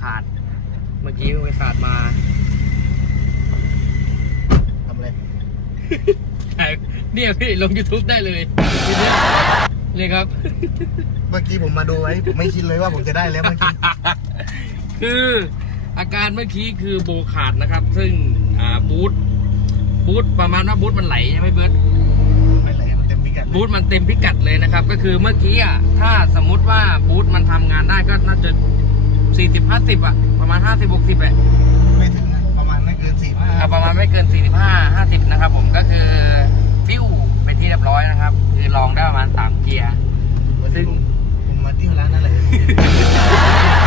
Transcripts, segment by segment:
ขาด เมื่อกี้เพิ่งไปขาดมาทำอะไรถ่ายเนี่ยพี่ลง YouTube ได้เลยทีเนี้ยเลยครับ เมื่อกี้ผมมาดูไว้ผมไม่คิดเลยว่าผมจะได้แล้วเมื่อกี้คืออาการเมื่อกี้คือโบขาดนะครับ ซึ่งอ่าบูทบูทประมาณว่าบูทมันไหลใช่ไหมเบิร์ตไม่เลยมันเต็มพิกัดบูทมันเต็มพิกัดเลยนะครับ ก็คือเมื่อกี้อะถ้าสมมุติว่าบูทมันทำงานได้ก็น่าจะ 40 50อะประมาณ50 60อะไม่ถึงนะประมาณไม่เกินสี่ห้าอะประมาณไม่เกิน45 50นะครับผมก็คือฟิวเป็นที่เรียบร้อยนะครับ คือลองได้ประมาณ3เกียร์ ซึ่ง ผมมาเที่ยวร้านนั่นแหละ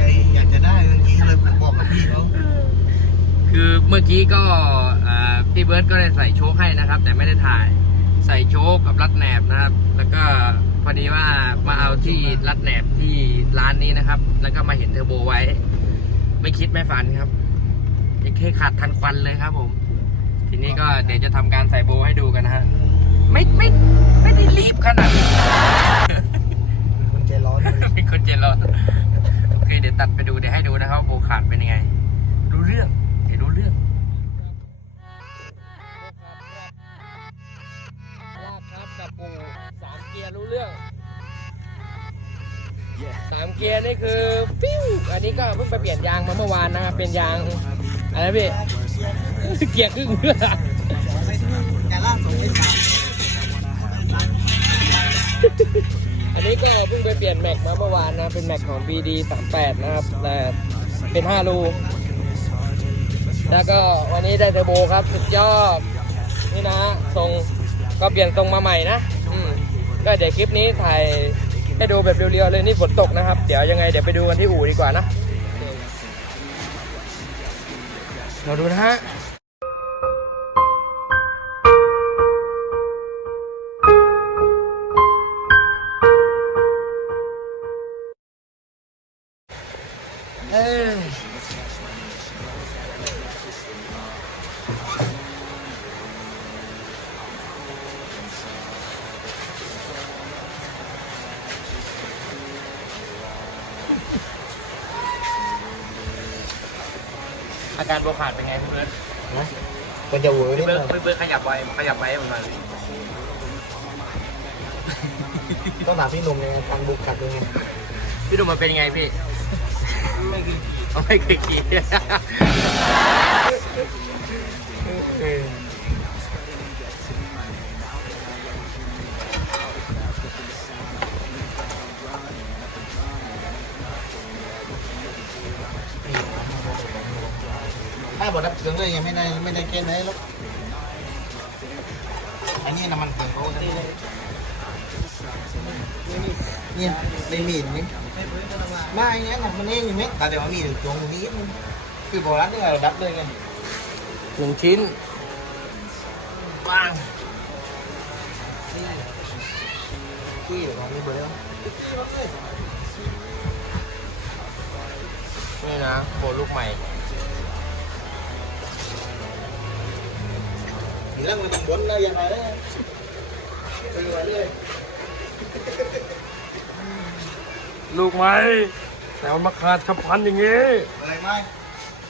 ใจอยากจะได้เมื่อกี้เลยผมบอกกับพี่เขาคือเมื่อกี้ก็อ่าพี่เบิร์ตก็ได้ใส่โชคให้นะครับ แต่ไม่ได้ถ่าย ใส่โชคกับรัดแหนบนะครับ แล้วก็ พอดีว่ามาเอาที่รัดแหนบที่ร้านนี้นะครับ แล้วก็มาเห็นเทอร์โบไว้ ไม่คิดไม่ฝันครับแค่ขาดทันควันเลยครับผม ทีนี้ก็เดี๋ยวจะทำการใส่โบให้ดูกันนะฮะ ไม่ไม่ไม่ได้รีบขนาดนี้เป็นคนใจร้อนเลยเป็นคนเจนร้อนโอเคเดี๋ยวตัดไปดูเดี๋ยวให้ดูนะครับว่าโบขาดเป็นยังไง รู้เรื่องเห็นรู้เรื่อง กียร์นี่คือปิ้วอันนี้ก็เพิ่งไปเปลี่ยนยางมาเมื่อวานนะครับเป็นยางอะไรพี่เกียร์ครึ่งเพื่ออะไรอันนี้ก็เพิ่งไปเปลี่ยนแม็กมาเมื่อวานนะเป็นแม็กของ BD 38นะครับแต่เป็น5รูแล้วก็วันนี้ได้เทอร์โบครับสุดยอดนี่นะทรงก็เปลี่ยนทรงมาใหม่นะก็เดี๋ยวคลิปนี้ถ่าย ให้ดูแบบเรียวๆเลยนี่ฝนตกนะครับ เดี๋ยวยังไงเดี๋ยวไปดูกันที่อู่ดีกว่านะ เราดูนะฮะ การโบขาดเป็นไงพี่เบิร์ดนะมันจะเวอร์นิพี่ดหเบิน่ร์ดอยพี่เบิร์ดขยับไว้ขยับไว้ประมาณต้องถามพี่หนุ่มยังไงทางบุกกัดยังไงพี่ดูมันเป็นยังไงพี่เอาไม่เคยขี่ เออ ถ้าบอกรับเครื่องเลยยังไม่ได้ไม่ได้เกณฑ์เลยลูกอันนี้น้ำมันเครื่องเขาเนี่ยเนี่ยไม่มีนี่มาอย่างเงี้ยมันเองอยู่ไหมแต่เดี๋ยวมันมีตรงนี้คือบอกร้านนี่เราดับเลยไงหนึ่งชิ้นวางที่เดี๋ยวเรามีเบอร์นี่นะโบลูกใหม่ ทีแรกมันต้องบนแล้วยังไงเนี่ยคือไว้เลยลูกใหม่แต่มันมาขาดฉับพลันอย่างงี้อะไรไหม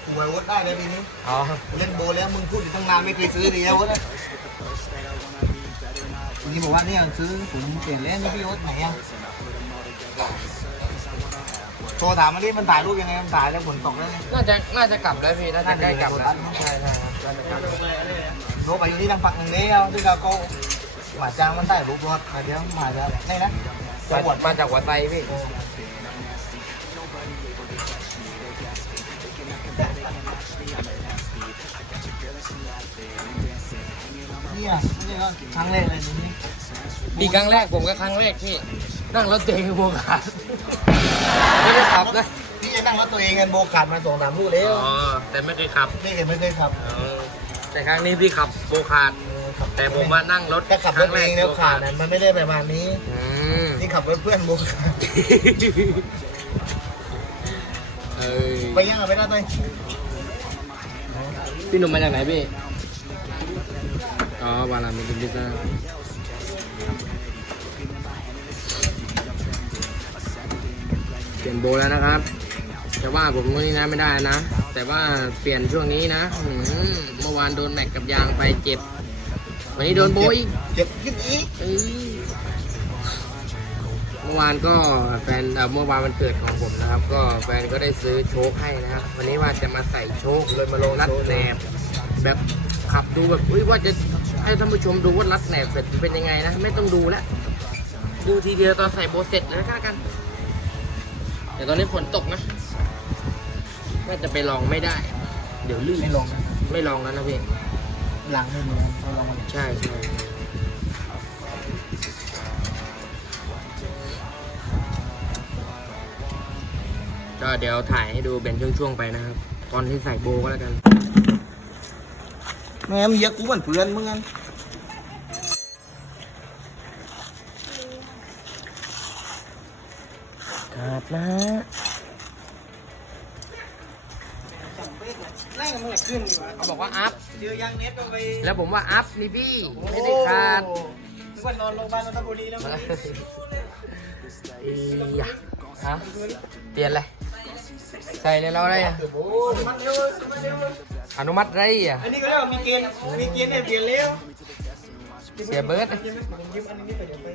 กูไว้วดได้เลยปีนี้อ๋อเล่นโบแล้วมึงพูดอยู่ตั้งนานไม่เคยซื้อดีแล้ววดนะทีนี้บอกว่าเนี่ยซื้อผมเปลี่ยนเล่นนี่พี่วดไหนอะโทรถามมันดิมันถ่ายรูปยังไงมันถ่ายแล้วฝนตกแล้วไงน่าจะน่าจะกลับแล้วพี่น่าจะใกล้กลับแล้วใช่ใช่ครับน่าจะกลับ โทรไปที่นั่งพักหนึ่งเดียวที่เราก็หมาจ้างมันได้รูปรถมาเดี๋ยวหมาจะนี่นะจังหวัดมาจากหัวไซพี่เนี่ยนี่ก็ครั้งแรกเลยนี่ปีครั้งแรกผมก็ครั้งแรกที่นั่งรถตัวเองกับโบขาดไม่ได้ขับนะพี่จะนั่งรถตัวเองกันโบขาดมาสองสามลูกแล้อ๋วอแต่ไม่เคยขับนี่เห็นไม่เคยขับอ๋อ แต่ครั้งนี้พี่ขับโบขาดเออขับแต่ผมมานั่งรถถ้าขับรถเองแล้วขาดน่ะมันไม่ได้แบบแบบนี้อืมนี่ขับรถเพื่อนโบขาดเอ้ยไปยังอะไปได้ไหมพี่หนุ่มมาจากไหนพี่ อ๋อวาลามิกินพิซซ่าลี่ยนโบแล้วนะครับจะว่าผมนี่นะไม่ได้นะ แต่ว่าเปลี่ยนช่วงนี้นะอื้อหือเมื่อ วานโดนแม็กกับยางไปเจ็บ วันนี้โดนโบอีกเจ็บขึ้นอีกเอ้ยเมื่อวานก็แฟนเอ่อเมื่อวานวันเกิดของผมนะครับ ก็แฟนก็ได้ซื้อโชคให้นะครับ วันนี้ว่าจะมาใส่โชคเลยมาลงรัดแหนบแบบขับดูแบบอุ้ยว่าจะให้ท่านผู้ชมดูว่ารัดแหนบเสร็จเป็นยังไงนะ ไม่ต้องดูแล้วดูทีเดียวตอนใส่โบเสร็จเลยก็แล้วกัน แต่ตอนนี้ฝนตกนะว่าจะไปลองไม่ได้ เดี๋ยวลื่น ไม่ลงนะ ไม่ลองแล้วนะพี่หลังไม่มีไม่ลงมาใช่ใช่ก็เดี๋ยวถ่ายให้ดูเป็นช่วงๆไปนะครับ ตอนที่ใส่โบก็แล้วกันแม่มเยอะกูเหมือนเพื่อนมึงงั้นครับนะ ไล่กันมา ขึ้นดีกว่าเขาบอกว่าอัพเจอยางเน็ตไปแล้วผมว่าอัพนี่พี่ไม่ได้ขาดนึกว่านอนโรงพยาบาลนนทบุรีแล้วอียะฮะเปลี่ยนเลยใส่เลยเราได้อะโอ้มันเร็วมันเร็วอนุมัติไรอะอันนี้ก็เรียกว่ามีเกณฑ์มีเกณฑ์เนี่ยเปลี่ยนเร็วเสียเบิร์ดผมยืมอันนี้ไปเดี๋ยวไป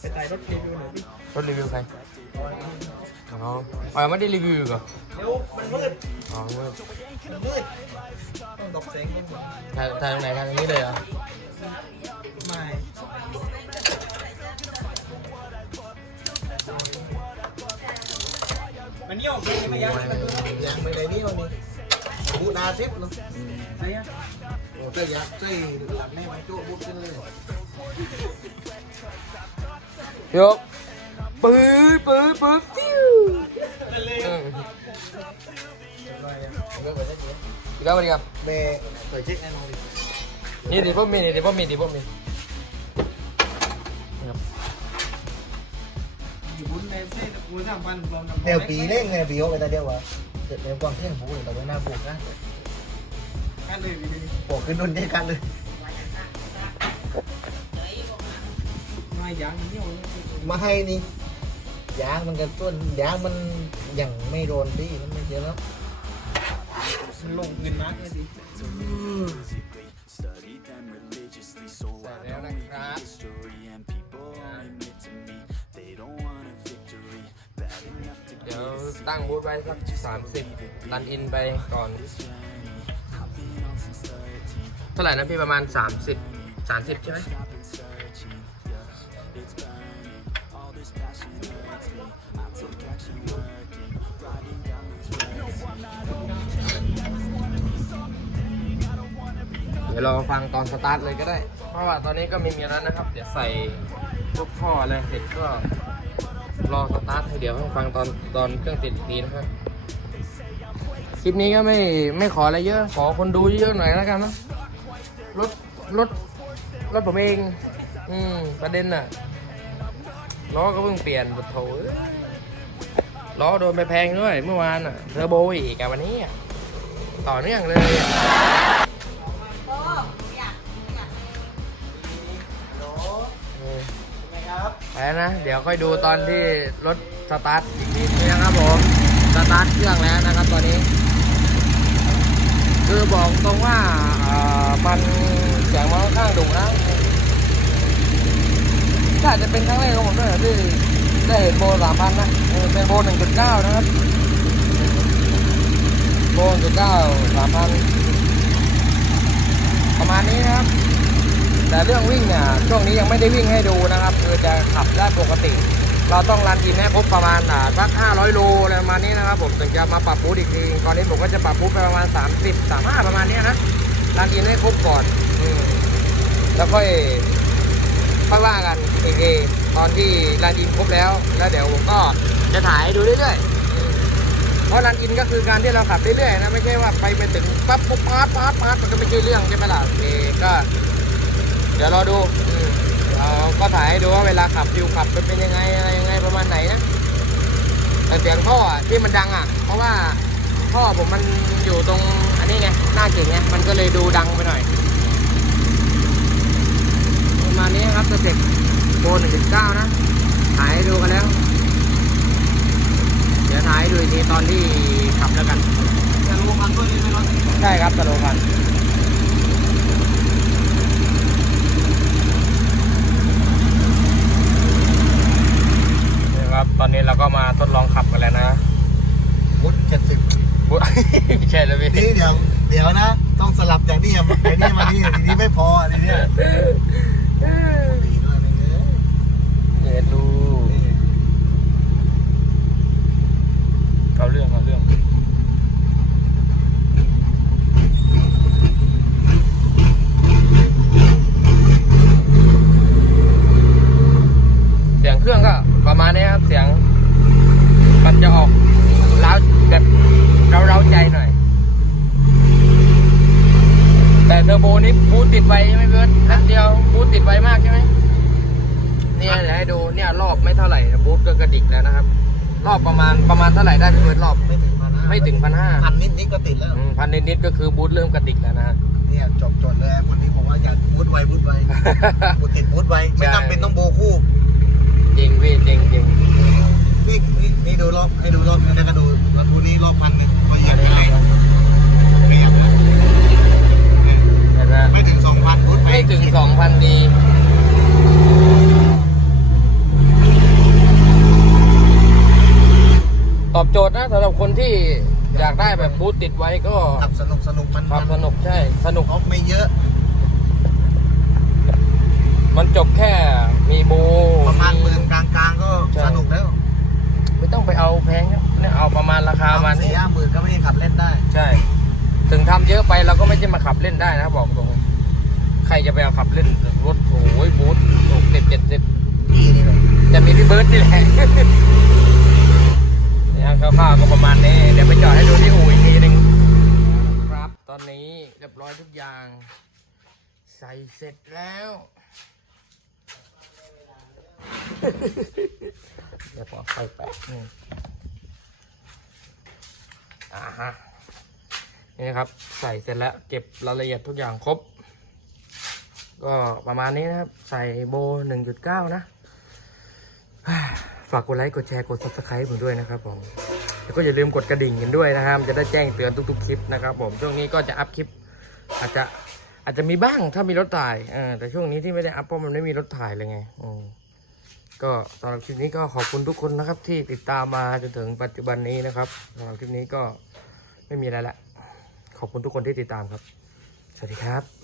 ไปถ่ายรถรีวิวหน่อยพี่รถรีวิวใคร อ๋ออ๋อไม่ได้รีวิวอีกเหรอเดี๋ยวมันมืดอ๋อเว้ยมันมืดต้องดอกแสงมันถ่ายถ่ายตรงไหนถ่ายตรงนี้เลยเหรอไม่มันนี่ออกเองไม่ยังมันดูยังไม่ได้นี่วันนี้บูนาซิปเนาะใช่ยังโอ้ใช่ยักษ์ใช่หลังแม่มันโจ้บุกขึ้นเลยยกปื๊ดปื๊ดปื๊ดฟิวนั่นเลย อีกแล้วสวัสดีครับเมย์เคยเช็คแอนนอลนี่ดิพ่อมีนี่ดิพ่อมีดิพ่อมีครับอยู่บุญในเส้นกูสามพันเดี๋ยวปีเล่นไงปีโอไปต่เดียววะเดี๋ยวก่อนเที่ยงบูเลยแต่ว่าหน้าบูกนะกันเลยบอกขึ้นนุ่นได้กันเลยไม่ยังเหี่ยวมาให้นี่ยางมันกันต้นยางมัน ยังไม่โดนที่มันไม่เยอะแล้วมันลงเงินมากเลยดิแล้วนะครับเดี๋ยวตั้งบูธไว้สักสามสิบรันอินไปก่อน เท่าไหร่นะพี่ประมาณสามสิบสามสิบใช่ไหม ดี๋ยวเราฟังตอนสตาร์ทเลยก็ได้ เพราะว่าตอนนี้ก็ไม่มีแล้วนะครับ เดี๋ยวใส่พวกข้ออะไรเสร็จก็รอสตาร์ทให้เดี๋ยวให้ฟังตอนตอนเครื่องติดอีกทีนะครับ คลิปนี้ก็ไม่ไม่ขออะไรเยอะ ขอคนดูเยอะๆหน่อยแล้วกันนะรถรถรถผมเอง อืมประเด็นน่ะล้อก็เพิ่งเปลี่ยนบทโถล้อโดนไปแพงด้วยเมื่อวานอะเทอร์โบอีกอะวันนี้อะต่อเนื่องเลย ไปแล้วนะ เดี๋ยวค่อยดูตอนที่รถสตาร์ทอีกทีนี่นะครับผมสตาร์ทเครื่องแล้วนะครับตอนนี้ คือบอกตรงว่าอมันเสียงมันค่อนข้างดุนะถ้าจะเป็นครั้งแรกของผมด้วยที่ได้เห็นโบสามพันนะเออเป็นโบหนึ่งจุดเก้านะครับโบหนึ่งจุดเก้าสามพันประมาณนี้นะครับ แต่เรื่องวิ่งเนี่ยช่วงนี้ยังไม่ได้วิ่งให้ดูนะครับ คือจะขับได้ปกติ เราต้องรันอินให้ครบประมาณสัก500โลอะไรประมาณนี้นะครับผมถึงจะมาปรับบูธอีกทีตอนนี้ผมก็จะปรับบูธไปประมาณ 30 35ประมาณนี้นะรันอินให้ครบก่อนอืแล้วค่อยค่อยว่ากันอีกทีตอนที่รันอินครบแล้ว แล้วเดี๋ยวผมก็จะถ่ายดูเรื่อยๆเพราะรันอินก็คือการที่เราขับเรื่อยๆนะไม่ใช่ว่าไปไปถึงปั๊บปุ๊บปาดปาดปาดมันก็ไม่ใช่เรื่องใช่ไหมล่ะโอเคก็ เดี๋ยวรอดูอืมเราก็ถ่ายให้ดูว่าเวลาขับฟิวขับมันเป็นยังไงอะไรยังไงประมาณไหนนะแต่เสียงท่ออะที่มันดังอะ เพราะว่าท่อผมมันอยู่ตรงอันนี้ไงหน้าเก่งไงมันก็เลยดูดังไปหน่อยประมาณนี้ครับสเต็ปโบนหนึ่งจุดเก้านะถ่ายให้ดูกันแล้วดี๋ยวท้ายดูอีกทีตอนที่ขับแล้วกันจะรู้มันด้วยไหมรถใช่ครับสโลพันนี่ครับ ตอนนี้เราก็มาทดลองขับกันแล้วนะ วุฒิเจ็ดสิบ บุ๊ ไม่ใช่แล้วพี่ นี่เดี๋ยว เดี๋ยวนะ ต้องสลับจากนี่มาไอ้นี่มานี่ทีนี้ไม่พออันนี้ดีด้วยนะเนี่ย เดี๋ยวดู เอาเรื่องเอาเรื่องเสียงเครื่องก็ประมาณนี้ครับเสียงมันจะออกล้าวแบบเราเร้าใจหน่อย แต่เทอร์โบนี้บูทติดไวใช่ไหมเบิร์ดนัดเดียวบูทติดไวมากใช่ไหมเนี่ยเดี๋ยวให้ดูเนี่ยรอบไม่เท่าไหร่บูทก็กระดิกแล้วนะครับ รอบประมาณประมาณเท่าไหร่ได้พี่เบิร์ดรอบไม่ถึงพันห้าไม่ถึงพันห้าพันนิดนิดก็ติดแล้ว พันนิดๆก็คือบูทเริ่มกระดิกแล้วนะฮะเนี่ยจบจดเลยคนนี้บอกว่าอย่าบูทไวบูทไวบูทติดบูทไวไม่จำเป็นต้องโบคู่จริงพี่จริงจริงนี่นี่นี่ดูรอบให้ดูรอบแล้วก็ดูรถบูนี้รอบพันหนึ่งก็ยังไงเรียบนะแต่ว่าไม่ถึงสองพันบูทไม่ถึงสองพันดี ตอบ โจทย์นะสำหรับคนที่อยากได้แบบบูทติดไว้ก็ขับสนุกสนุกมันขับสนุกใช่ สนุกออฟไม่เยอะ มันจบแค่มีโบประมาณหมื่นกลางๆก็ใช่สนุกแล้วไม่ต้องไปเอาแพงครับเนี่ยเอาประมาณราคาประมาณสี่นี้ห้าหมื่นก็ไม่ได้ขับเล่นได้ ใช่ ถึงทำเยอะไปเราก็ไม่จะมาขับเล่นได้นะบอกตรง ใครจะไปเอาขับเล่นรถโอ้ยบูทหกเจ็ดเจ็ดเจ็ดพี่นี่เลยจะมีพี่เบิร์ดนี่แหละ เนี่ยคร่าวๆก็ประมาณนี้ เดี๋ยวไปจอดให้ดูที่อู่อีกทีหนึ่งครับ ตอนนี้เรียบร้อยทุกอย่าง ใส่เสร็จแล้ว เดี๋ยวขอไฟแป๊บนึงอ่าฮะ นี่นะครับ ใส่เสร็จแล้ว เก็บรายละเอียดทุกอย่างครบ ก็ประมาณนี้นะครับ ใส่โบหนึ่งจุดเก้านะ ฝากกดไลค์กดแชร์กด subscribe ผมด้วยนะครับผมแล้วก็อย่าลืมกดกระดิ่งกันด้วยนะครับ จะได้แจ้งเตือนทุกๆคลิปนะครับผมช่วงนี้ก็จะอัพคลิป อาจจะอาจจะมีบ้างถ้ามีรถถ่ายอแต่ช่วงนี้ที่ไม่ได้อัพเพราะมันไม่มีรถถ่ายเลยไงอืมก็สำหรับคลิปนี้ก็ขอบคุณทุกคนนะครับ ที่ติดตามมาจนถึงปัจจุบันนี้นะครับสำหรับคลิปนี้ก็ไม่มีอะไรละขอบคุณทุกคนที่ติดตามครับ สวัสดีครับ